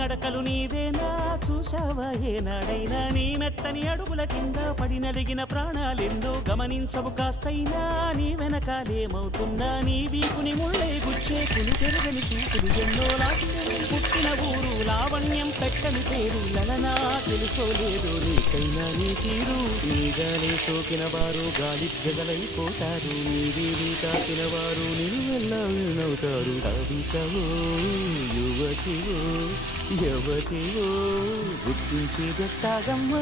నడకలు నీవేనా చూసావా ఏనాడైనా నీ మెత్తని అడుగుల కింద పడి నలిగిన ప్రాణాలెన్నో గమనించవు కాస్తైనా నీ వెనకాలేమవుతుందా నీ వీపుని ముళ్ళే గుచ్చేకుని తెరగని చూపులు ఎన్నో లాస్యం పుట్టిన ఊరు లావణ్యం పెట్టని పేరు లలనా తెలుసో లేదో నీకైనా నీ తీరు నీ గాలి సోకిన వారు గాలి జగలైపోతారు నీవేలి తాకిన వారు నిలువెల్లా వినవుతారు కవితవో యువతివో యవతివో గుర్తించేదెట్టాగమ్మ